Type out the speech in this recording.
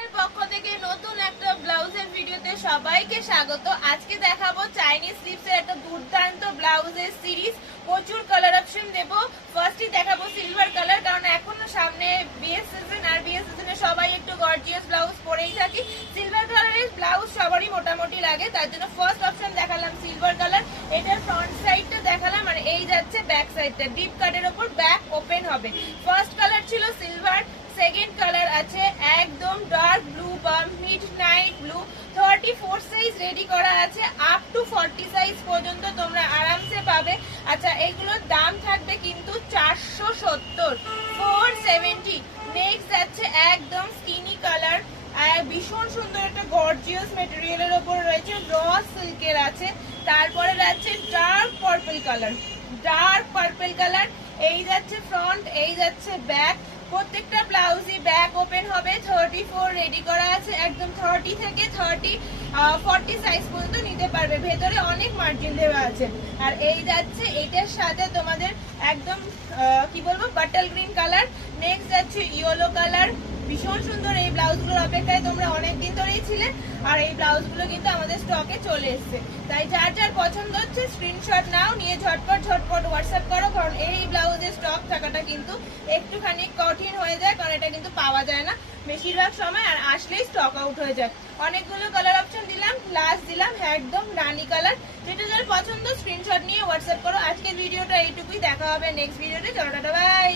এর পক্ষ থেকে নতুন একটা ব্লাউজের ভিডিওতে সবাইকে স্বাগত। আজকে দেখাবো চাইনিজ স্লিভসের একটা দুর্দান্ত ব্লাউজের সিরিজ। প্রচুর কালার অপশন দেবো। ফার্স্টই দেখাবো সিলভার কালার, কারণ এখনো সামনে বিয়ের সিজন, আর বিয়ের সিজনে সবাই একটু গর্জিয়াস ব্লাউজ পরেই থাকি। সিলভার কালারের ব্লাউজ সবারই মোটামুটি লাগে, তার জন্য ফার্স্ট অপশন দেখালাম সিলভার কালার। এটার ফ্রন্ট সাইডটা দেখালাম, আর এই যাচ্ছে ব্যাক সাইডটা। ডিপ কাটের ওপর ব্যাক ওপেন হবে। ফার্স্ট কালার ছিল সিলভার, সেকেন্ড কালার আছে একদম ডার্ক ব্লু বা mid night blue. 34 size ready করা আছে, আপ টু 40 সাইজ পর্যন্ত তোমরা আরামসে পাবে। আচ্ছা, এগুলোর দাম থাকবে কিন্তু 470, 470। নেক্সট যাচ্ছে একদম স্কিনি কালার, ভীষণ সুন্দর একটা গর্জিয়াস মেটেরিয়ালের ওপর রয়েছে, র সিল্কের আছে। তারপরে যাচ্ছে dark purple colour, dark purple colour. এই যাচ্ছে ফ্রন্ট, এই যাচ্ছে ব্যাক। প্রত্যেকটা ব্লাউজই ব্যাক ওপেন হবে। 34 রেডি করা আছে, একদম 30 থেকে 40 সাইজ পর্যন্ত নিতে পারবে। ভেতরে অনেক মার্জিন দেওয়া আছে। আর এই যাচ্ছে এটার সাথে তোমাদের একদম কি বলবো, বাটাল গ্রিন কালার। নেক্সট যাচ্ছে ইয়েলো কালার। ভীষণ সুন্দর। এই ব্লাউজগুলোর অপেক্ষায় তোমরা অনেকদিন ধরেই ছিলে, আর এই ব্লাউজগুলো কিন্তু আমাদের স্টকে চলে এসছে। তাই যার যার পছন্দ হচ্ছে স্ক্রিনশট নাও, নিয়ে ঝটপট হোয়াটসঅ্যাপ করো, কারণ এই ব্লাউজের স্টক থাকাটা কিন্তু একটুখানি কঠিন হয়ে যায়, কারণ এটা কিন্তু পাওয়া যায় না বেশিরভাগ সময়, আর আসলেই স্টক আউট হয়ে যায়। অনেকগুলো কালার অপশন দিলাম, লাস্ট দিলাম একদম রানী কালার। যেটা যার পছন্দ স্ক্রিনশট নিয়ে হোয়াটসঅ্যাপ করো। আজকের ভিডিওটা এইটুকুই, দেখা হবে নেক্সট ভিডিওতে। চলো টাটা, বাই।